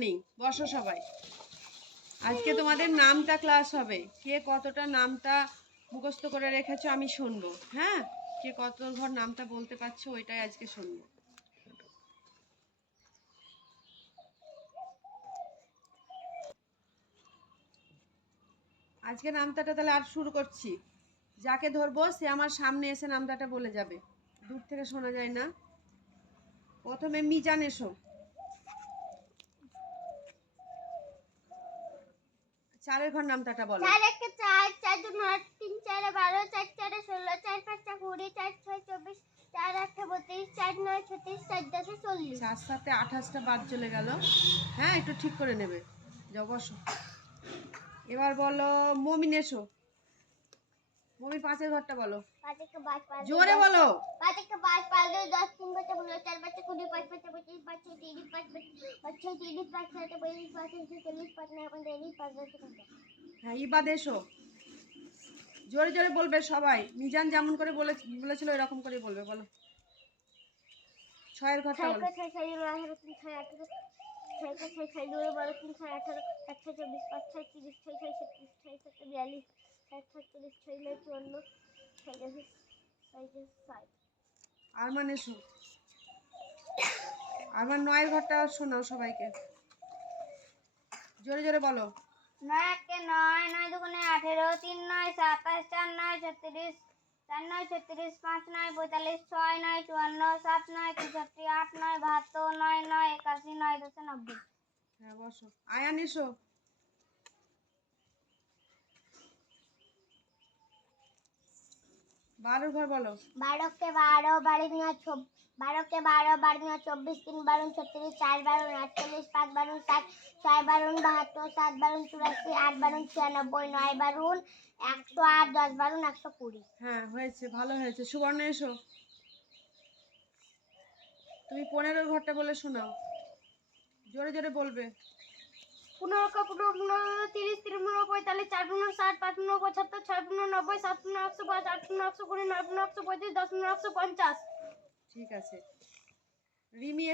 Morning বসো সবাই। আজকে তোমাদের নামটা ক্লাস হবে। কে কতটা নামটা মুখস্থ করে রেখেছো আমি শুনব হ্যাঁ? কে কত ঘর নামটা বলতে পারছ ওইটাই আজকে শুনব। আজকে নামটাটা তাহলে আর শুরু করছি। যাকে ধরবো, সে আমার সামনে এসে নামটাটা বলে যাবে। দূর থেকে শোনা যায় না। প্রথমে মিজান এসো। চারের ঘর নামটাটা বলো। চার একে চার চার দু নয় তিন চারে বারো চার চারে ষোলো চার পাঁচটা কুড়ি চার ছয় চব্বিশ চার আটটা বত্রিশ চার নয় ছত্রিশ চার দশে চল্লিশ। চার সাথে আঠাশটা বাদ চলে গেল। হ্যাঁ একটু ঠিক করে নেবে। যাও বসো। এবার বলো মমিন এসো। মমিন পাঁচের ঘরটা বলো পাঁচ পাঁচ পাঁচ জোরে বলো পাঁচ একে পাঁচ পাঁচ দুই দশ তিন পাঁচটা পনেরো চার পাঁচটা কুড়ি পাঁচ পাঁচটা পঁচিশ পাঁচ ছয় তিরিশ পাঁচ পাঁচ পাঁচ ছয় তিরিশ পাঁচ ছয়টা পঁয়ত্রিশ পাঁচ ছয় চল্লিশ পাঁচ নয় পঁয়তাল্লিশ পাঁচ দশ পঞ্চাশ হ্যাঁ ইবাদ এসো জোরে জোরে বলবে সবাই মিজান যেমন করে বলে বলেছিল এরকম করে বলবে বলো ছয়ের ঘরটা ছয় বলো ছয় ছয় আঠারো তিন ছয় আঠারো ছয় ছয় ছয় দুই বারো তিন ছয় আঠারো এক ছয় চব্বিশ পাঁচ ছয় তিরিশ ছয় ছয় ছত্রিশ ছয় সাত বিয়াল্লিশ ছয় সাতচল্লিশ ছয় চুয়ান্ন দশ ষাট আরমান এসো। নয়ের ঘরটা শোনাও সবাইকে। জোরে জোরে বলো। নয় একে নয় নয় দুগুণে আঠেরো তিন নয় সাতাশ চার নয় ছত্রিশ চার নয় ছত্রিশ পাঁচ নয় পঁয়তাল্লিশ ছয় নয় চুয়ান্ন সাত নয় তেষট্টি আট নয় বাহাত্তর নয় নয় একাশি নয় দশে নব্বই। হ্যাঁ বসো। আয়ান এসো। বারোর ঘর বলো। বারোকে বারো বাড়ি নিয়ে বারোকে বারো বাড়ি নিয়ে চব্বিশ তিন বারো ছত্রিশ চার বারো আটচল্লিশ পাঁচ বারো ষাট ছয় বারুন বাহাত্তর সাত বারুন চুরাশি আট বারুন ছিয়ানব্বই নয় বারুন একশো আট দশ বারুন একশো কুড়ি। হ্যাঁ হয়েছে ভালো হয়েছে। সুবর্ণ এসো। তুমি পনেরোর ঘরটা বলে শোনাও। জোরে জোরে বলবে। পনেরো কে, পনেরো পনেরো, তিরিশ তিন পনেরো, পঁয়তাল্লিশ, চার পনেরো, ষাট, পাঁচ পনেরো, পঁচাত্তর, ছয় পনেরো, নব্বই, সাত পনেরো, একশো পাঁচ, আট পনেরো, একশো কুড়ি, নয় পনেরো, একশো পঁয়ত্রিশ দশ পনেরো, একশো পঞ্চাশ। ঠিক আছে। রিমি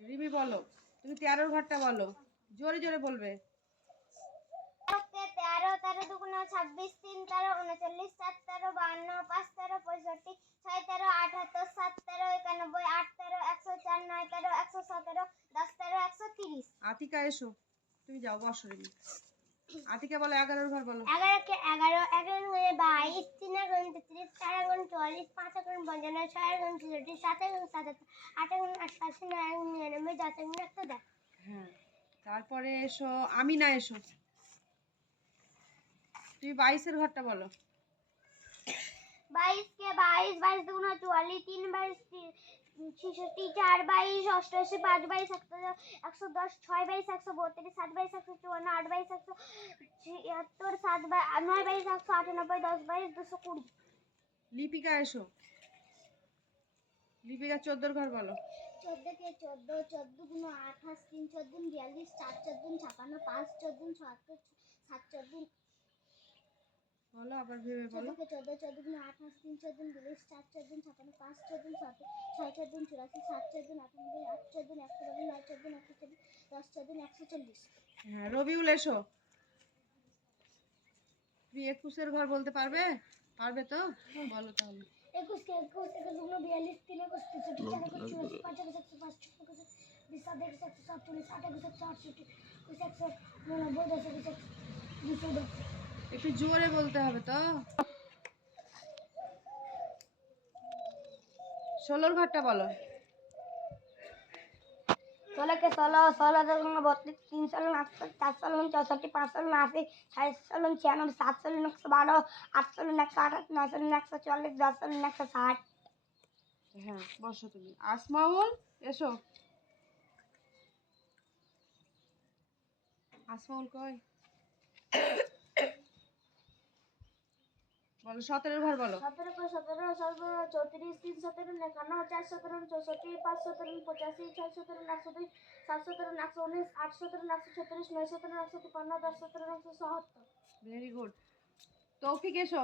রিমি বলো। তুমি তেরোর ঘরটা বলো। জোরে জোরে বলবে। তেরো দুগুণে ছাব্বিশ তিন তেরো উনচল্লিশ চার তেরো বাহান্ন পাঁচ তেরো পঁয়ষট্টি ছয় তেরো আঠাত্তর সাত তেরো একানব্বই আট তেরো একশো চার নয় তেরো একশো সতেরো দশ তেরো একশো তিরিশ। আতিকা এসো। তুমি যাও বসো আতিকা বলো এগারোর ঘর বলো। এগারোকে এগারো এগারো গুণে বাইশ তিন আগুন তেত্রিশ চার আগুন চুয়াল্লিশ পাঁচ আগুন পঞ্চান্ন ছয় আগুন ছেষট্টি সাত আগুন সাতাত্তর আট আগুন আটষট্টি নয় আগুন নিরানব্বই দশ আগুন একশো দশ। হ্যাঁ। তারপরে এসো আমি আমিনা এসো। তুমি বাইশের ঘরটা বলো। বাইশ কে বাইশ বাইশ দুগুণ চুয়াল্লিশ তিন বাইশ ছেষট্টি চার বাইশ অষ্টআশি পাঁচ বাইশ একশো একশো দশ ছয় বাইশ একশো বত্রিশ সাত বাইশ একশো চুয়ান্ন আট বাইশ একশো ছিয়াত্তর সাত বাই নয় বাইশ একশো আটানব্বই দশ বাইশ দুশো কুড়ি। লিপিকা এসো। লিপিকা চোদ্দোর ঘর বলো। চোদ্দ কে চোদ্দ চোদ্দ গুণ আঠাশ তিন চোদ্দ বিয়াল্লিশ চার চোদ্দ ছাপান্ন পাঁচ চোদ্দ সাত চোদ্দ বলো আবার ভেবে বলো। চোদ্দ চোদ্দ গুণ আঠাশ তিন চোদ্দ বিয়াল্লিশ চার চোদ্দ ছাপান্ন পাঁচ চোদ্দ ছয় ছয় চোদ্দ চুরাশি সাত চোদ্দ আটানব্বই আট চোদ্দ একশো বারো নয় চোদ্দ একশো চল্লিশ দশ চোদ্দ একশো চল্লিশ। হ্যাঁ রবিউল এসো। তুমি একুশের ঘর বলতে পারবে? পারবে তো? বলো তাহলে। একুশ কে একুশ একুশ গুণ বিয়াল্লিশ তিন একুশ তেষট্টি চার একুশ চুরাশি পাঁচ একুশ একশো পাঁচ একুশ বিশ সাত একুশ একশো সাতচল্লিশ আট একুশ একশো আটষট্টি একুশ একশো উননব্বই দশ একুশ একশো দুশো দশ। একটু জোরে বলতে হবে তো। ষোলোর ঘরটা বলো। ষোলোকে ষোলো ষোলো দুগুণ বত্রিশ তিন ষোলো আটষট্টি চার ষোলো চৌষট্টি পাঁচ ষোলো আশি ছয় ষোলো ছিয়ানব্বই সাত ষোলো একশো বারো আট ষোলো একশো আঠাশ নয় ষোলো একশো চুয়াল্লিশ দশ ষোলো একশো ষাট। হ্যাঁ বসো তুমি। আসমাউল এসো। আসমাউল কই? বলো সতেরোর ঘর বলো। সতেরো সতেরো সতেরো চৌত্রিশ তিন সতেরো একান্ন চার সতেরো চৌষট্টি পাঁচ সতেরো পঁচাশি ছয় সতেরো একশো দুই সাত সতেরো একশো উনিশ আট সতেরো একশো ছত্রিশ নয় সতেরো একশো তিপ্পান্ন দশ সতেরো একশো সত্তর। ভেরি গুড তৌফিক এসো।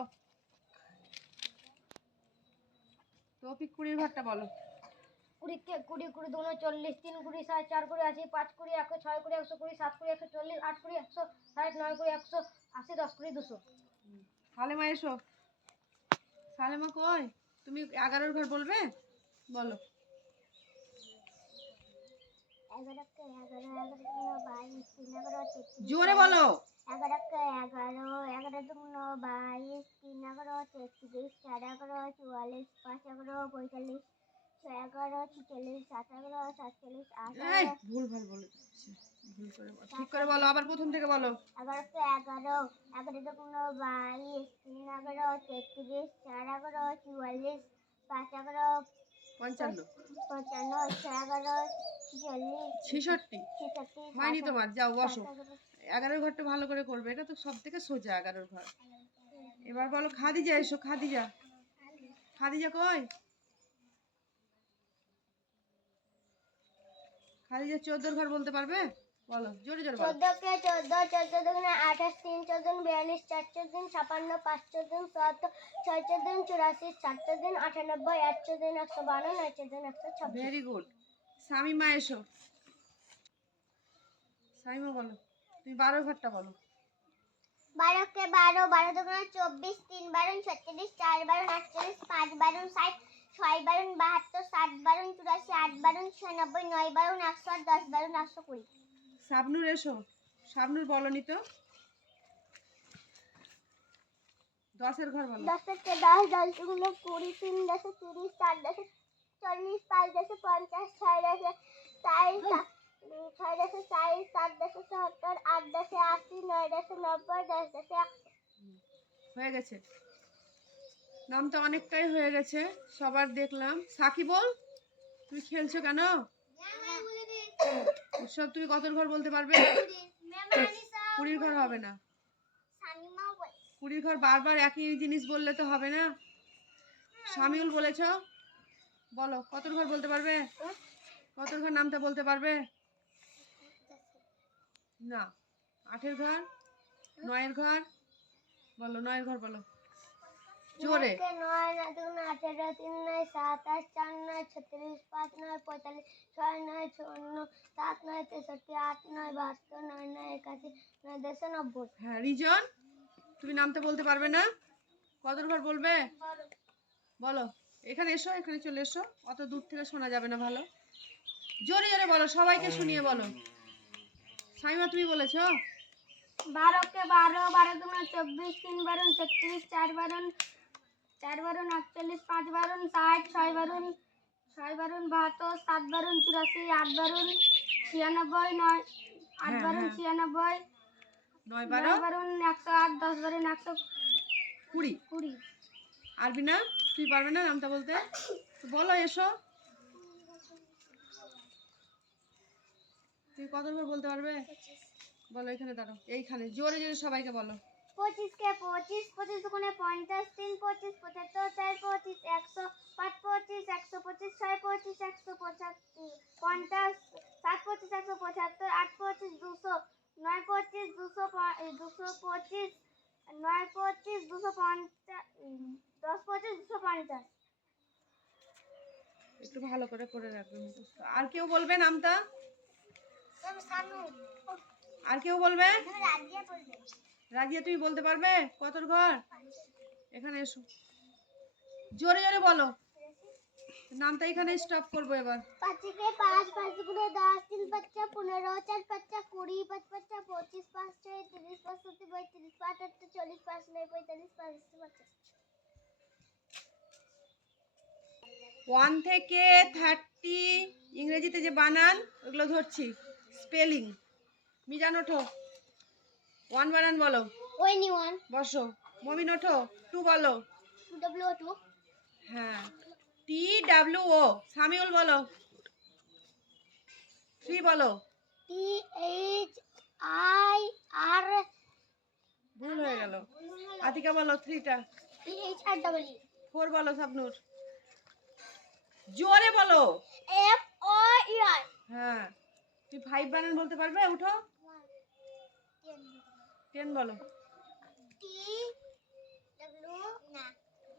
তৌফিক কুড়ির ঘরটা বলো। কুড়ি কে কুড়ি কুড়ি দুগুণে চল্লিশ তিন কুড়ি ষাট চার কুড়ি আশি পাঁচ কুড়ি একশো ছয় কুড়ি একশো কুড়ি সাত কুড়ি একশো চল্লিশ আট কুড়ি একশো ষাট নয় কুড়ি একশো আশি দশ কুড়ি দুশো। সালেমা এসো। সালেমা কই? তুমি এগারোর ঘর বলবে? বলো। জোরে বলো। এগারো এগারো এগারো দুগুণ বাইশ তিন এগারো তেত্রিশ চার এগারো চুয়াল্লিশ পাঁচ এগারো পঁয়তাল্লিশ এগারো ছিচল্লিশ সাতচল্লিশ ভুল ভালো বলে ভুল করে বলো ঠিক করে বলো আবার প্রথম থেকে বলো। এগারো এগারো বাইশ তিন এগারো তেত্রিশ চার এগারো চুয়াল্লিশ পাঁচ এগারো পঞ্চান্ন। পঞ্চান্ন ছয় এগারো ছেষট্টি। হয়নি তোমার যাও বসো। এগারো। এগারোর ঘরটা ভালো করে করবে এটা তো সব থেকে সোজা এগারোর ঘর। এবার বলো খাদিজা এসো খাদিজা। খাদিজা কই? খাদিজা চোদ্দোর ঘর বলতে পারবে? বলো জোরে জোরে বলো। চোদ্দকে চোদ্দ চোদ্দ দুগুণে আঠাশ তিন চোদ্দ বিয়াল্লিশ চার চোদ্দ ছাপান্ন পাঁচ চোদ্দ সত্তর ছয় চোদ্দ চুরাশি সাত চোদ্দ আটানব্বই আট চোদ্দ একশো বারো নয় চোদ্দ একশো ছাব্বিশ। ভেরি গুড সামিমা এসো। সামিমা বলো। তুমি বারোর ঘরটা বলো। বারো কে বারো বারো দুগুণে চব্বিশ তিন বারো ছত্রিশ চার বারো আটচল্লিশ পাঁচ বারো ষাট ছয় বারো বাহাত্তর সাত বারো চুরাশি আট বারো ছিয়ানব্বই নয় বারো একশো আট দশ বারো একশো কুড়ি। শাবনুর এসো। শাবনুর বলনি তো? দশের ঘর বলো। দশকে দশ দশ দুগুণে কুড়ি তিন দশে তিরিশ চার দশে চল্লিশ পাঁচ দশে পঞ্চাশ ছয় দশে উম, ছয় দশে চার সাত দশে সত্তর আট দশে আশি নয় দশে নব্বই দশ দশে একশো। হয়ে গেছে। নাম তো অনেকটাই হয়ে গেছে, সবার দেখলাম। সাকি, বল, তুমি খেলছো কেন? সব তুমি কত ঘর বলতে পারবে? কুড়ির ঘর হবে না। কুড়ির ঘর বারবার একই জিনিস বললে তো হবে না। শামিউল বলেছ? বলো, কত ঘর বলতে পারবে? কত ঘর নামটা বলতে পারবে? না, আঠের ঘর, নয়ের ঘর, বলো, নয়ের ঘর বলো। জোরে। নয় দুগুণে আঠেরো তিন নয় সাতাশ চার নয় ছত্রিশ পাঁচ নয় পঁয়তাল্লিশ ছয় নয় চুয়ান্ন সাত নয় তেষট্টি আট নয় বাহাত্তর নয় নয় একাশি নয় দেড়শো নব্বই। হ্যাঁ রিজন তুমি নামটা বলতে পারবে না? কত ঘর বলবে বলো। এখানে এসো এখানে চলে এসো। অত দূর থেকে শোনা যাবে না ভালো। জোরে জোরে বলো সবাইকে শুনিয়ে বলো। সাইমা তুমি বলেছ? বারোকে বারো বারো দুগুণে চব্বিশ তিন বারণ ছত্রিশ চার বারণ চার বারণ আটচল্লিশ পাঁচ বারণ ষাট ছয় বারণ ছয় বারণ বাহাত্তর সাত বারণ চুরাশি আট বারণ ছিয়ানব্বই নয় আট হ্যাঁ, বারণ হ্যাঁ। ছিয়ানব্বই নয় বারণ? একশো আট দশ বারণ একশো কুড়ি। কুড়ি। না তুই পারবে না নামটা বলতে? বলো এসো। তুই কত বলতে পারবে? বলো এখানে দাঁড়ো এইখানে জোরে জোরে সবাইকে বলো। পঁচিশকে পঁচিশ পঁচিশ দুগুণে পঞ্চাশ তিন পঁচিশ পঁচাত্তর চার পঁচিশ একশো পাঁচ পঁচিশ একশো পঁচিশ ছয় পঁচিশ একশো পঁচাত্তর পঞ্চাশ সাত পঁচিশ একশো পঁচাত্তর আট পঁচিশ দুশো নয় পঁচিশ দুশো দুশো পঁচিশ নয় পঁচিশ দুশো পঞ্চাশ দশ পঁচিশ দুশো পঞ্চাশ। একটু ভালো করে করে রাখবে মুখস্থ। আর কেউ বলবে নামটা? আর কেউ বলবে? রাজিয়া তুমি বলতে পারবে? কতর ঘর? এখানে এসো। জোরে জোরে বলো। নামটা এখানে স্টপ করব এবার। পাঁচিকে পাঁচ পাঁচ গুণে দশ তিন পাঁচটা পনেরো চার পাঁচটা কুড়ি পাঁচ পাঁচটা পঁচিশ পাঁচ ছয় তিরিশ পাঁচ সাত পঁয়ত্রিশ পাঁচ আটটা চল্লিশ পাঁচ নয় পঁয়তাল্লিশ পাঁচ পঞ্চাশ ওয়ান থেকে থার্টি ইংরেজিতে যে বানান ওগুলো ধরছি। স্পেলিং মিজান ওঠো। ওয়ান বানান বলো। ওই নি ওয়ান বসো। মমিন ওঠো। টু বলো। ডব্লিউ টু হ্যাঁ। টি ডাব্লিউ ও সামিউল বলো। থ্রি বলো। টি এইচ আই আর ভুল হয়ে গেল। আতিকা বলো থ্রিটা T H R double E four বলো সাবনুর জোরে বলো। এফ ও ই আর হ্যাঁ। তুই ফাইভ বানান বলতে পারবে? উঠো টেন বলো? টি ডব্লিউ না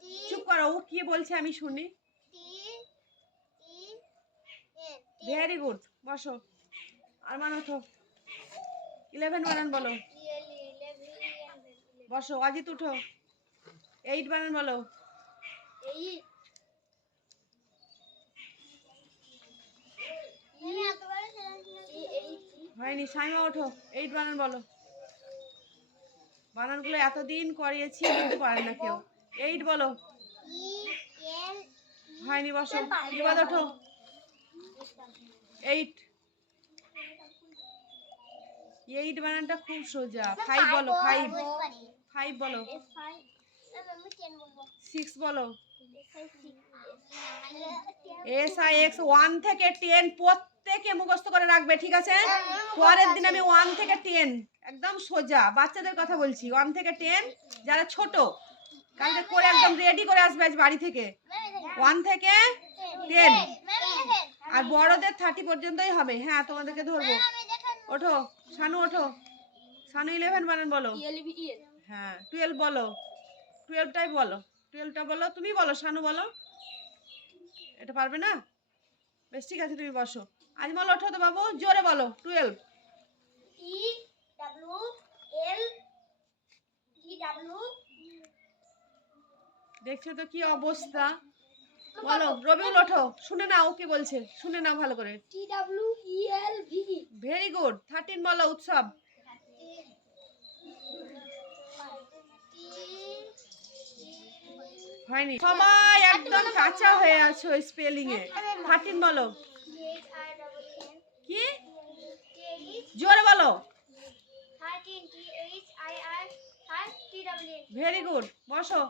টি চুপ করো ও কি বলছে আমি শুনি। ভেরি গুড বসো। আর মান ওঠো। ইলেভেন বানান বলো। বসো অজিত উঠো। এইট বানান বলো। হয়নি সাইমা ওঠো। এইট বানান বলো। বানানগুলো এতদিন করিয়েছি কিন্তু পারে না কেউ। এইট বলো। হয়নি বসো। এবার ওঠো। এইট এইট বানানটা খুব সোজা। ফাইভ বলো ফাইভ ফাইভ বলো। সিক্স বলো। এস আই এক্স ওয়ান থেকে টেন প্রত্যেকে মুখস্থ করে রাখবে ঠিক আছে? পরের দিন আমি ওয়ান থেকে টেন একদম সোজা বাচ্চাদের কথা বলছি ওয়ান থেকে টেন যারা ছোট কালকে করে একদম রেডি করে আসবে আজ বাড়ি থেকে। ওয়ান থেকে টেন আর বড়দের থার্টি পর্যন্তই হবে। হ্যাঁ তোমাদেরকে ধরবো। ওঠো শানু ওঠো। শানু ইলেভেন বানান বলো। হ্যাঁ টুয়েলভ বলো। টুয়েলভটাই বলো। টুয়েলভটা বলো তুমি বলো শানু বলো। এটা পারবে না? বেশ ঠিক আছে তুমি বসো। আজ আজমল ওঠো তো বাবু জোরে বলো টুয়েলভ। দেখছ তো কি অবস্থা? বলো রবিউল ওঠো শুনে নাও ও কি বলছে শুনে নাও ভালো করে। T W E V very good thirteen বলো উৎসব। হয়নি সবাই একদম কাঁচা হয়ে আছো স্পেলিং এ থার্টিন বলো কি জোরে বলো ভেরি গুড বসো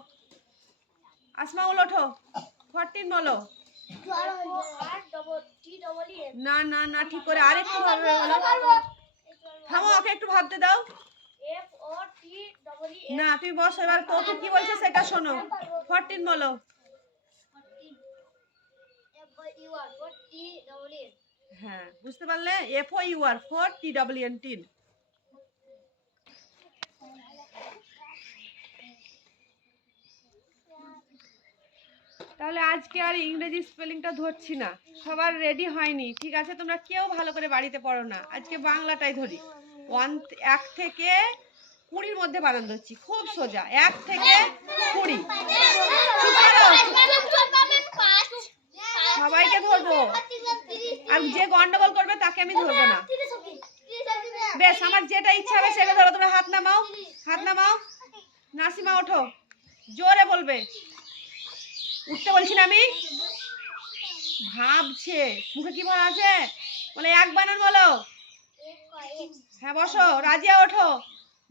আসমাউল ওঠো ফোরটিন বলো না না না ঠিক করে আরেকটু ভাবে থামো ওকে একটু ভাবতে দাও না তুমি বসো এবার তোকে কি বলছে সেটা শোনো। ফোরটিন বলো। হ্যাঁ বুঝতে পারলে? F O U R four T W N teen. তাহলে আজকে আর ইংরেজি স্পেলিংটা ধরছি না। সবার রেডি হয়নি। ঠিক আছে তোমরা কেউ ভালো করে বাড়িতে পড়ো না। আজকে বাংলাটাই ধরি। ওয়ান এক থেকে কুড়ির মধ্যে বানান ধরছি, খুব সোজা, এক থেকে কুড়ি। সবাইকে ধরবো। আর যে গন্ডগোল করবে তাকে আমি ধরবো না। বেশ, আমার যেটা ইচ্ছা হবে সেটা ধরো তোমরা হাত নামাও হাত নামাও। নাসিমা, ওঠো। জোরে বলবে। উঠতে বলছি না আমি। ভাবছে, মুখে কি বলা আছে? বলে, এক বানান বলো। হ্যাঁ বসো, রাজিয়া, ওঠো।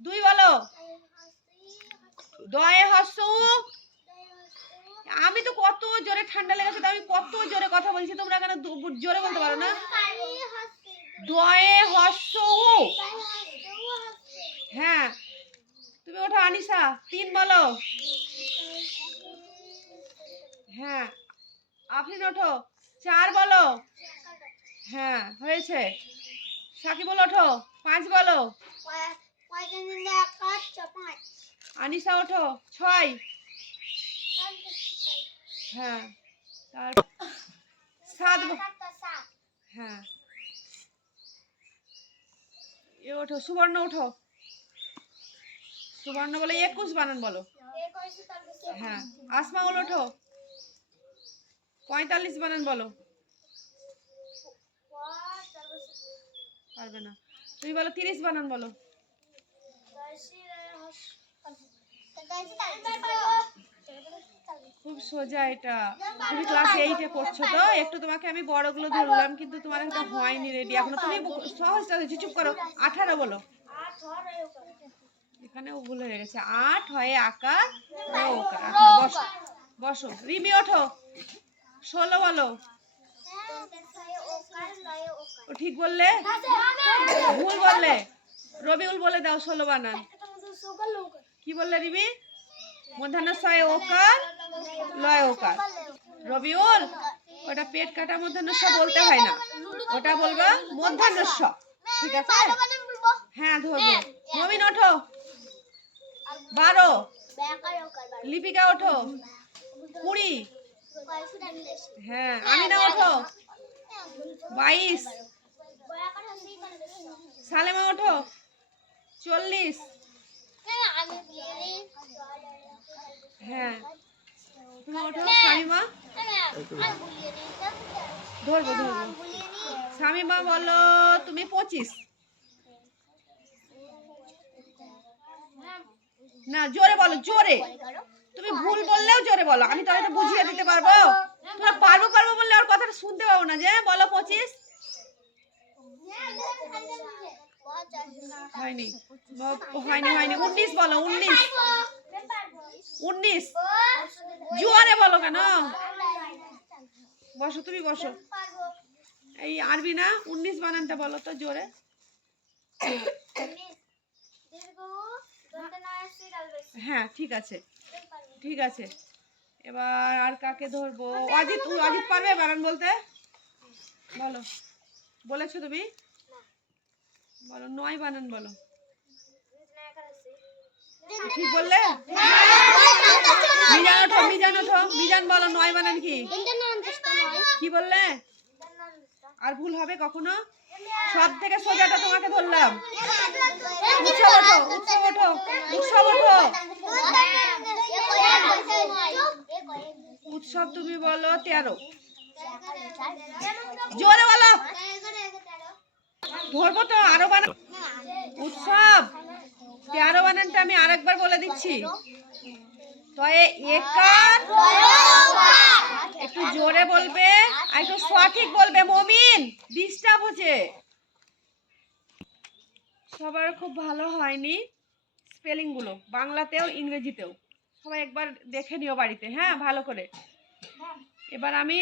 দুই বলো। দয়ে হস্য আমি তো কত জোরে ঠান্ডা লেগেছে আমি কত জোরে কথা বলছি, তোমরা কেন জোরে বলতে পারো না? দয়ে হস্য উ। হ্যাঁ। তুমি ওঠো, আনিসা, তিন বলো। হ্যাঁ। আফরিন, ওঠো। চার বলো। হ্যাঁ হয়েছে। সাকিবুল, ওঠো। পাঁচ বলো। আনিসা, ওঠো, ছয়। হ্যাঁ তার সাত হ্যাঁ। এ, ওঠো, সুবর্ণ ওঠো। সুবর্ণ বলে একুশ বানান বলো। হ্যাঁ আসমাউল, ওঠো। পঁয়তাল্লিশ বানান বলো। পারবে না। তুমি বলো তিরিশ বানান বলো। খুব সোজা এটা। তুমি ক্লাস এইটে পড়ছো তো? একটু তোমাকে আমি বড়গুলো ধরলাম কিন্তু তোমার একটা হয়নি রেডি এখনও তুমি সহজটা দিচ্ছি চুপ করো। আঠারো বলো। এখানেও ভুল হয়ে গেছে। আট হয় আকার আঠারো বসো। বসো। রিমি ওঠো। ষোলো বলো। ও ঠিক বললে? ভুল বললে? রবিউল বলে দাও ষোলো বানান। কি বললে রিমি মধ্যাহ্ন ছয় ওকার, লয় ওকার। রবিউল, ওটা পেট কাটা মধ্যাহ্ন স বলতে হয় না। ওটা বলবা মধ্যাহ্ন স ঠিক আছে? হ্যাঁ ধরবো। নবীন, ওঠো। বারো। লিপিকা, ওঠো। কুড়ি। হ্যাঁ আমিনা, ওঠো। বাইশ। সালেমা, ওঠো। চল্লিশ। আমি হ্যাঁ। তুমি ওঠো ধরবো ধরবো। ভুলিয়ে বলো তুমি পঁচিশ। না জোরে বলো জোরে। তুমি ভুল বললেও জোরে বলো আমি তাহলে তো বুঝিয়ে দিতে পারব। তোমরা পারব পারব বললে আর কথাটা শুনতে পাবো না যে বলো পঁচিশ। হয়নি। হয়নি হয়নি। উনিশ বলো, উনিশ। উনিশ। জোরে বলো কেন? বসো, তুমি বসো। এই আরবি না উনিশ বানানটা বলো তো জোরে। হ্যাঁ ঠিক আছে। ঠিক আছে। এবার আর কাকে ধরবো? অজিত অজিত পারবে বানান বলতে? বলো। বলেছ তুমি? বলো নয় বানান বলো। ঠিক বললে? মিজান ওঠো মিজান ওঠো। মিজান বলো নয় বানান কি? কি বললে? আর ভুল হবে কখনো? সব থেকে সোজাটা তোমাকে ধরলাম। উৎসব ওঠো উৎসব ওঠো উৎসব ওঠো। উৎসব তুমি বলো তেরো। জোরে বলো। ধরবো তো, আরও বানান উৎসব। তেরো বানানটা আমি আরেকবার বলে দিচ্ছি। তো একার একটু জোরে বলবে, আর একটু সঠিক বলবে। মমিন, ডিস্টার্ব হচ্ছে। সবার খুব ভালো হয়নি স্পেলিংগুলো বাংলাতেও, ইংরেজিতেও। সবাই একবার দেখে নিও বাড়িতে হ্যাঁ ভালো করে। এবার আমি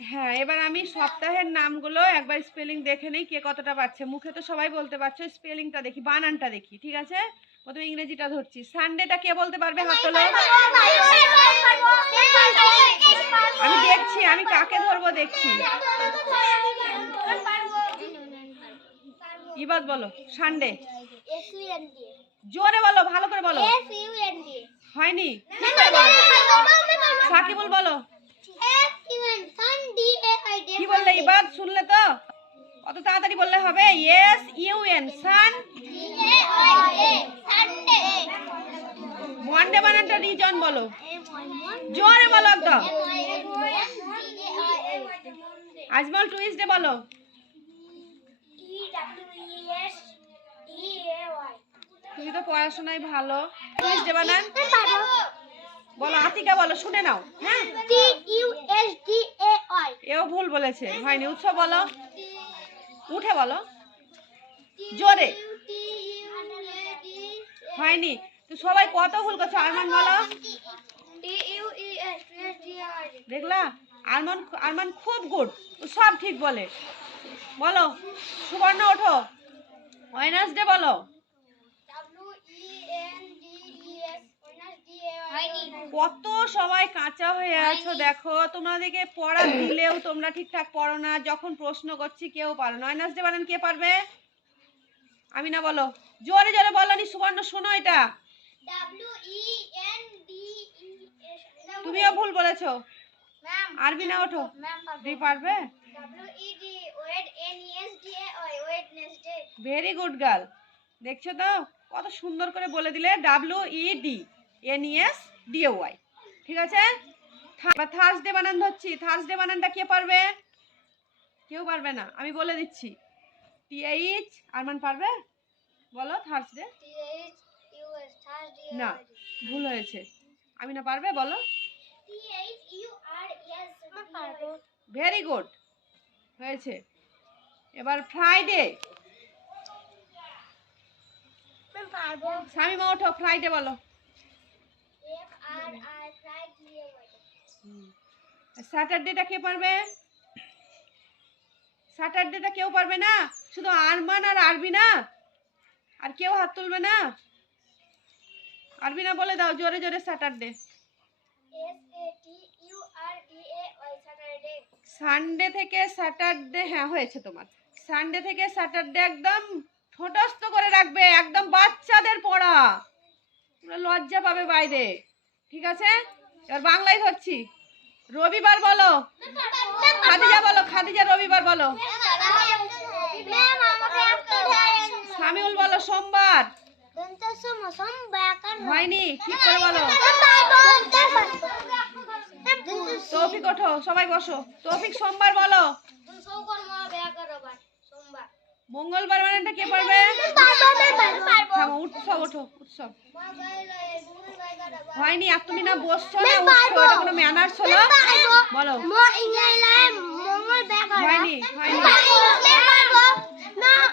হ্যাঁ এবার আমি সপ্তাহের নামগুলো একবার স্পেলিং দেখে নেই কে কতটা পাচ্ছে মুখে তো সবাই বলতে পারছ স্পেলিংটা দেখি বানানটা দেখি ঠিক আছে প্রথমে ইংরেজিটা ধরছি সানডেটা কে বলতে পারবে হাত তোলো আমি দেখছি আমি কাকে ধরবো দেখছি ইবাদ বলো সানডে জোরে বলো ভালো করে বলো হয়নি সাকিবুল বলো কি বললে ইবাদ? শুনলে তো? অত তাড়াতাড়ি বললে হবে? Yes U N sun Monday বানানটা রিজন বলো। জোরে বলো একদম। আজমল টুইসডে বলো। তুমি তো পড়াশোনায় ভালো। টুইসডে বানান। বলো আতিকা বলো, শুনে নাও। হ্যাঁ? ভুল বলেছে। হয়নি উৎসব বলো। উঠে বলো। জোরে। হয়নি তো সবাই কত ভুল করছ? আরমান, বলো। দেখলা? আরমান আরমান খুব গুড। সব ঠিক বলে। বলো, সুবর্ণ, ওঠো। ওয়েনাসডে বলো। কত সবাই কাঁচা হয়ে আছো দেখো। তোমাদেরকে পড়া দিলেও তোমরা ঠিকঠাক পড়ো না। যখন প্রশ্ন করছি কেউ পারো না। ওয়েনাসডে বানান কে পারবে? আমি না বলো। জোরে জোরে বলো নি সুবর্ণ শোনো এটা। তুমিও ভুল বলেছ। আরবি না ওঠো। দি পারবে। ভেরি গুড গার্ল দেখছ তো? কত সুন্দর করে বলে দিলে। W E D N S D Y ঠিক আছে? থার্সডে বানান ধরছি। থার্সডে বানানটা কে পারবে? কেউ পারবে না আমি বলে দিচ্ছি। টি এইচ আরমান পারবে? বলো থার্সডে না ভুল হয়েছে। আমি না পারবে? বলো। ভেরি গুড হয়েছে। এবার ফ্রাইডে স্বামী মা ওঠো ফ্রাইডে বলো। স্যাটারডেটা কে পারবে? স্যাটারডেটা কেউ পারবে না? শুধু আরমান আর আরবি না আর কেউ হাত তুলবে না? আরবি না বলে দাও জোরে জোরে স্যাটারডে সানডে থেকে স্যাটারডে হ্যাঁ হয়েছে তোমার। সানডে থেকে স্যাটারডে একদম ঠোঁটস্থ করে রাখবে একদম বাচ্চাদের পড়া। লজ্জা পাবে বাইরে। ঠিক আছে? এবার বাংলায় ধরছি। রবিবার বলো। খাদিজা বলো, খাদিজা রবিবার বলো। সামিউল বলো, সোমবার। হয়নি ঠিক করে বলো? তৌফিক ওঠো, সবাই বসো। তৌফিক সোমবার বলো। মঙ্গলবার মানেটা কে পারবে উৎসব, ওঠো, উৎসব। হয়নি, আর তুমি না বসছো না উঠছো এটা কোনো ম্যানার্স হলো? বলো। হয়নি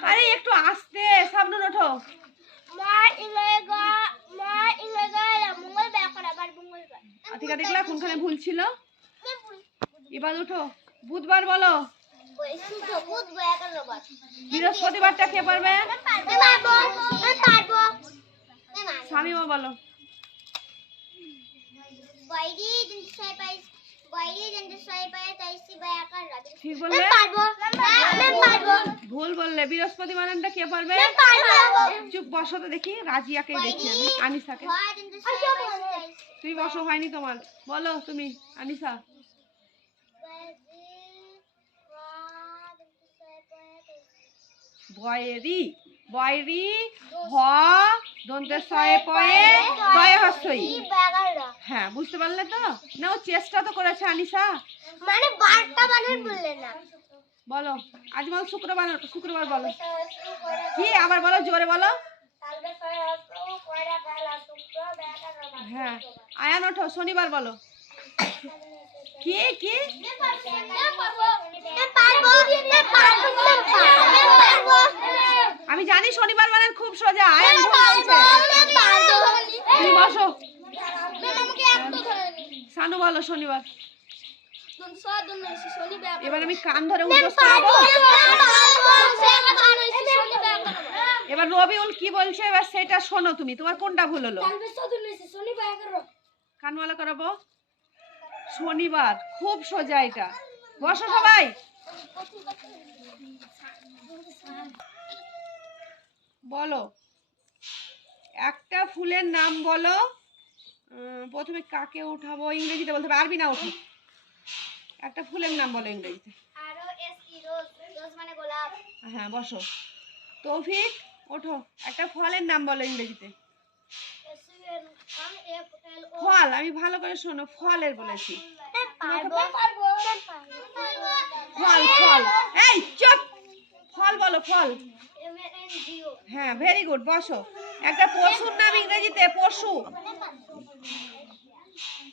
আরে, একটু আস্তে সাবনুন ওঠো। দেখলা কোনখানে ভুল ছিল? এবার উঠো বুধবার বলো। বৃহস্পতিবারটা কে পারবে? স্বামীমা বলো। ভুল বললে। বৃহস্পতি কে পারবে? চুপ বসো তো দেখি রাজিয়াকেই দেখি আমি। আনিসাকে। পাই তুমি বসো হয়নি তোমার। বলো তুমি আনিসা। বয়েরি বয়রি হ দন্তের শয়ে পয়ে দয়ে হস্যই হ্যাঁ বুঝতে পারলে তো? না ও চেষ্টা তো করেছে আনিসা মানে বারটা বানান বললে না। বলো আজ বল শুক্রবার শুক্রবার বলো। কি আবার বলো জোরে বলো। হ্যাঁ আয়ান ওঠো শনিবার বলো। কি কি? আমি জানি শনিবার মানে খুব সোজা তুমি বসো। সানু বলো শনিবার। এবার আমি কান ধরে এবার রবিউল কি বলছে এবার সেটা শোনো তুমি। তোমার কোনটা ভুল হলো? কানওয়ালা করাবো? শনিবার খুব সোজা এটা। বসো সবাই। বলো একটা ফুলের নাম বলো। প্রথমে কাকে উঠাবো? ইংরেজিতে বলতে হবে আরবি না ওঠো একটা ফুলের নাম বলো ইংরেজিতে। হ্যাঁ বসো। তৌফিক ওঠো। একটা ফলের নাম বলো ইংরেজিতে। ফল, আমি ভালো করে শোনো, ফলের বলেছি। ফল ফল। এই, চুপ! ফল বলো, ফল। হ্যাঁ ভেরি গুড বসো। একটা পশুর নাম ইংরেজিতে পশু।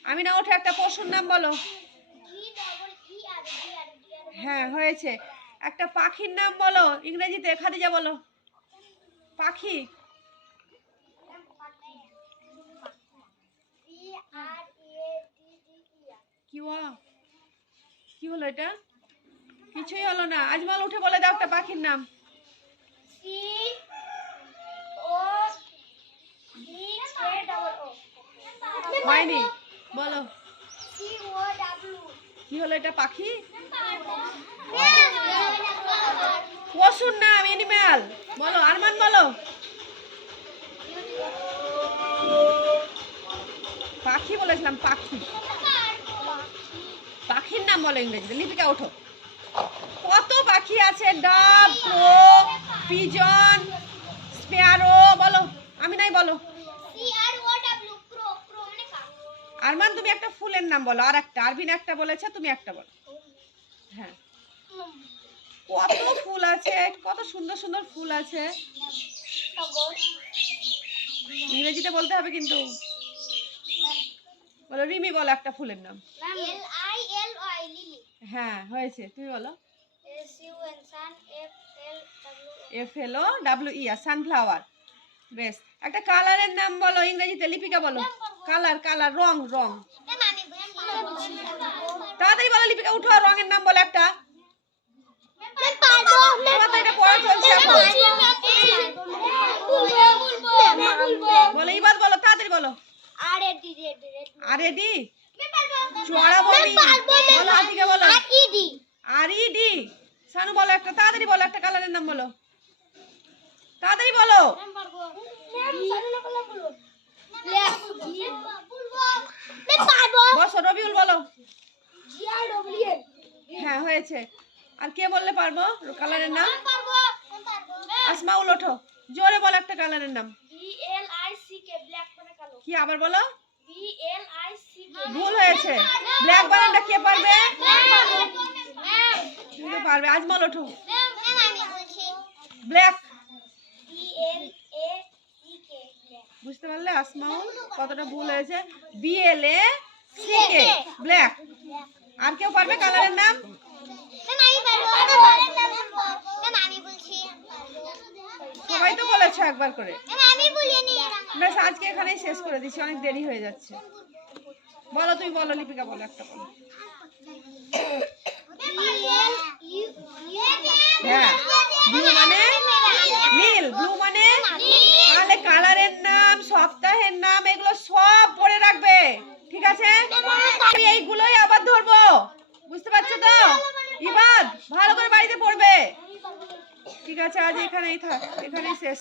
আমি না, ওঠো, একটা পশুর নাম বলো। হ্যাঁ হয়েছে। একটা পাখির নাম বলো, ইংরেজিতে, খাদিজা বলো। পাখি। কি? কি হলো এটা? কিছুই হলো না। আজমাল উঠে বলে দাও একটা পাখির নাম। হয়নি। বলো। কি হলো এটা পাখি? পশুর নাম এনিম্যাল বলো আরমান বলো। পাখি বলেছিলাম পাখি। বলো ইংরেজিতে। লিপিকা ওঠো। কত পাখি আছে? ডাব ক্রো পিজন স্পেয়ারো বলো। আমি নাই বলো। আরমান তুমি একটা ফুলের নাম বলো। আর একটা আরবিন একটা বলেছে তুমি একটা বলো। হ্যাঁ। কত ফুল আছে? কত সুন্দর সুন্দর ফুল আছে। ইংরেজিতে বলতে হবে কিন্তু। বলো রিমি বলো একটা ফুলের নাম। হ্যাঁ হয়েছে। তুমি বলো। F L O W E R sunflower বেশ। একটা কালারের নাম বলো ইংরেজিতে লিপিকা বলো। কালার কালার রং রং। তাড়াতাড়ি বলো লিপিকা উঠো আর রঙের নাম বলো একটা। বলো এইবার বলো তাড়াতাড়ি বলো। আরে দিদি আরে ডি চড়া বলি বলো আতিকে বলো। ED R E D Sanu বলো একটা তাড়াতাড়ি বলো একটা কালারের নাম বলো। তাড়াতাড়ি বলো। বসো রবিউল বলো। আর হ্যাঁ হয়েছে। আর কে বললে পারব? কালারের নাম? আসমাউল ওঠো। জোরে বল একটা কালারের নাম। কে মানে কি আবার বলো? ভুল হয়েছে। ব্ল্যাক বানানটা কে পারবে? তুমি তো পারবে আজমল ওঠো। ম্যাম আমি বলছি ব্ল্যাক বুঝতে পারলে আসমাউল কতটা ভুল হয়েছে? বিএলএ সিকে ব্ল্যাক আর কেউ পারবে কালারের নাম? ম্যাম আমি পারব ম্যাম আমি বলছি সবাই তো বলেছ একবার করে। আমি বলিনি ব্যাস, আজকে এখানেই শেষ করে দিচ্ছি, অনেক দেরি হয়ে যাচ্ছে। বলো তুমি, বলো, লিপিকা, বলো একটা বলো। হ্যাঁ ব্লু মানে? ব্লু মানে? কালারের নাম, সপ্তাহের নাম, এগুলো সব রাখবে, ঠিক আছে? আমি এইগুলোই আবার ধরবো, বুঝতে পারছ তো? ভালো করে বাড়িতে পড়বে। ঠিক আছে, আজ এখানেই থাক, এখানেই শেষ।